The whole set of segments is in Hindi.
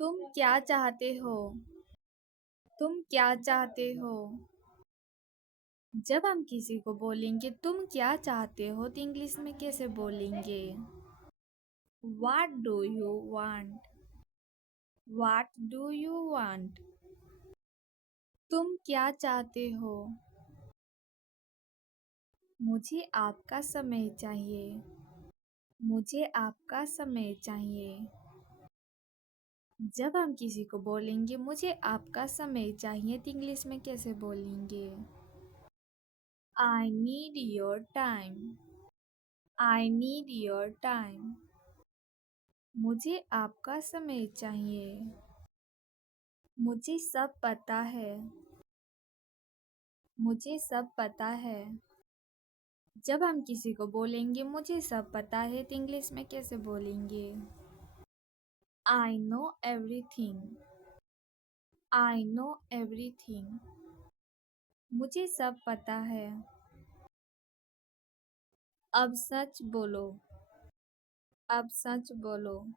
तुम क्या चाहते हो? तुम क्या चाहते हो? जब हम किसी को बोलेंगे तुम क्या चाहते हो तो इंग्लिश में कैसे बोलेंगे? What do you want? What do you want? तुम क्या चाहते हो? मुझे आपका समय चाहिए। मुझे आपका समय चाहिए। जब हम किसी को बोलेंगे मुझे आपका समय चाहिए तो इंग्लिश में कैसे बोलेंगे? I need your time. I need your time. मुझे आपका समय चाहिए। मुझे सब पता है। मुझे सब पता है। जब हम किसी को बोलेंगे मुझे सब पता है तो इंग्लिश में कैसे बोलेंगे? I know everything. I know everything. मुझे सब पता है। अब सच बोलो। अब सच बोलो।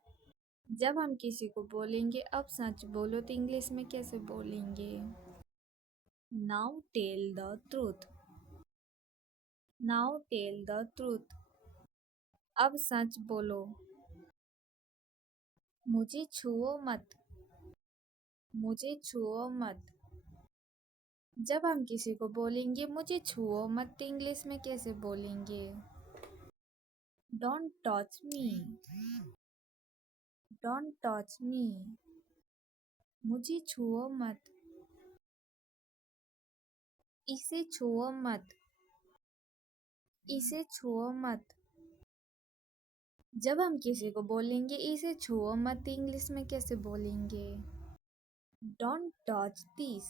जब हम किसी को बोलेंगे अब सच बोलो तो इंग्लिश में कैसे बोलेंगे? Now tell the truth. Now tell the truth. अब सच बोलो। मुझे छुओ मत। मुझे छुओ मत। जब हम किसी को बोलेंगे मुझे छुओ मत तो इंग्लिश में कैसे बोलेंगे? Don't touch me. Don't touch me. मुझे छुओ मत। इसे छुओ मत। इसे छुओ मत। जब हम किसी को बोलेंगे इसे छुओ मत तो इंग्लिश में कैसे बोलेंगे? Don't touch this.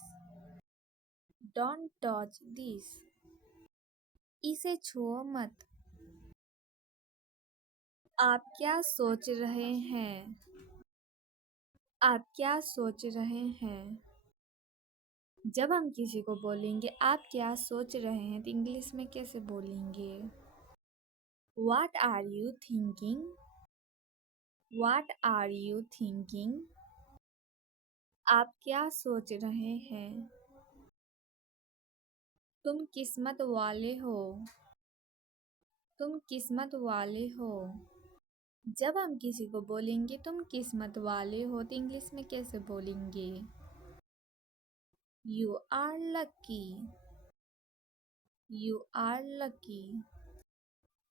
Don't touch this. इसे छुओ मत। आप क्या सोच रहे हैं? आप क्या सोच रहे हैं? जब हम किसी को बोलेंगे आप क्या सोच रहे हैं तो इंग्लिश में कैसे बोलेंगे? What are you thinking? What are you thinking? आप क्या सोच रहे हैं? तुम किस्मत वाले हो। तुम किस्मत वाले हो। जब हम किसी को बोलेंगे तुम किस्मत वाले हो तो इंग्लिश में कैसे बोलेंगे? You are lucky. You are lucky.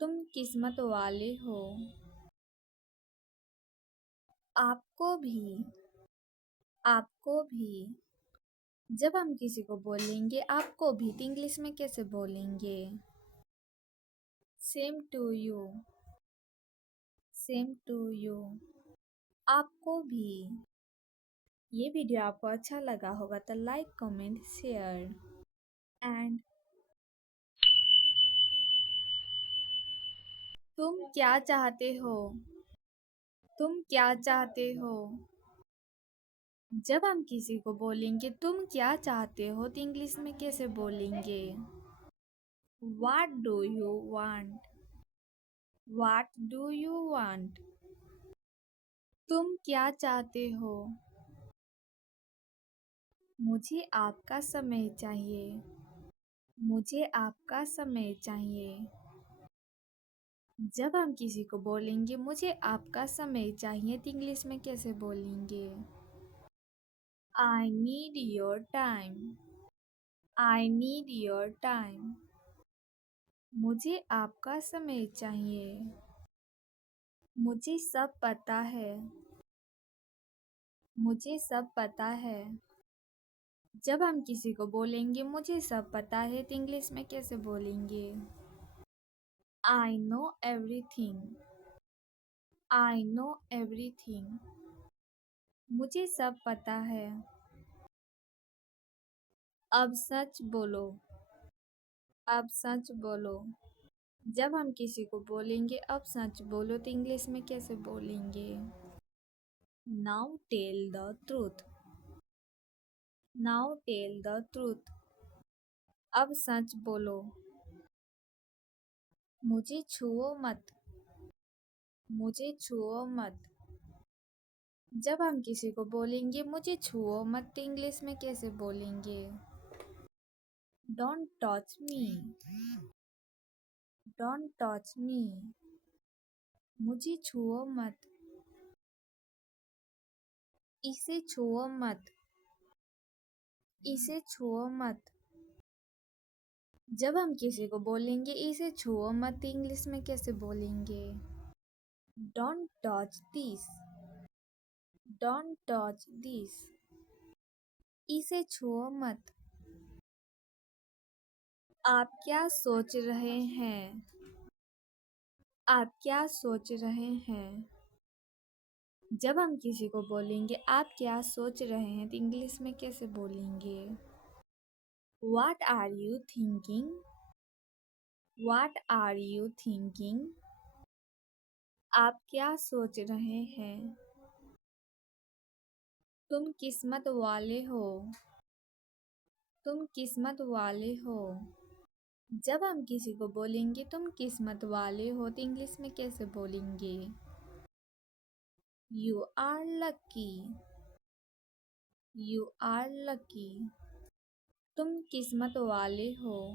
तुम किस्मत वाले हो। आपको भी। आपको भी। जब हम किसी को बोलेंगे आपको भी तो इंग्लिश में कैसे बोलेंगे? Same to you. Same to you. आपको भी। ये वीडियो आपको अच्छा लगा होगा तो लाइक कमेंट शेयर एंड तुम क्या चाहते हो? तुम क्या चाहते हो? जब हम किसी को बोलेंगे तुम क्या चाहते हो तो इंग्लिश में कैसे बोलेंगे? What do you want? What do you want? तुम क्या चाहते हो? मुझे आपका समय चाहिए। मुझे आपका समय चाहिए। जब हम किसी को बोलेंगे मुझे आपका समय चाहिए तो इंग्लिश में कैसे बोलेंगे? I need your time. I need your time. मुझे आपका समय चाहिए। मुझे सब पता है। मुझे सब पता है। जब हम किसी को बोलेंगे मुझे सब पता है तो इंग्लिश में कैसे बोलेंगे? I know everything. I know everything. मुझे सब पता है। अब सच बोलो। अब सच बोलो। जब हम किसी को बोलेंगे अब सच बोलो तो इंग्लिश में कैसे बोलेंगे? Now tell the truth. Now tell the truth. अब सच बोलो। मुझे छुओ मत। मुझे छुओ मत। जब हम किसी को बोलेंगे मुझे छुओ मत तो इंग्लिश में कैसे बोलेंगे? Don't touch me. Don't touch me. मुझे छुओ मत। इसे छुओ मत। इसे छुओ मत। जब हम किसी को बोलेंगे इसे छुओ मत तो इंग्लिश में कैसे बोलेंगे? Don't touch this. Don't touch this. इसे छुओ मत। आप क्या सोच रहे हैं? आप क्या सोच रहे हैं? जब हम किसी को बोलेंगे आप क्या सोच रहे हैं तो इंग्लिश में कैसे बोलेंगे? What are you thinking? What are you thinking? आप क्या सोच रहे हैं? तुम किस्मत वाले हो। तुम किस्मत वाले हो। जब हम किसी को बोलेंगे तुम किस्मत वाले हो तो इंग्लिश में कैसे बोलेंगे? You are lucky. You are lucky. तुम किस्मत वाले हो।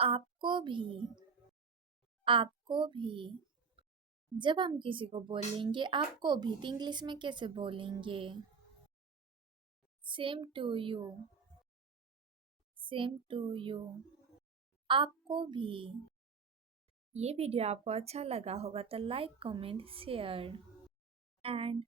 आपको भी। आपको भी। जब हम किसी को बोलेंगे आपको भी तो इंग्लिश में कैसे बोलेंगे? Same to you. Same to you. आपको भी। ये वीडियो आपको अच्छा लगा होगा तो लाइक कमेंट शेयर एंड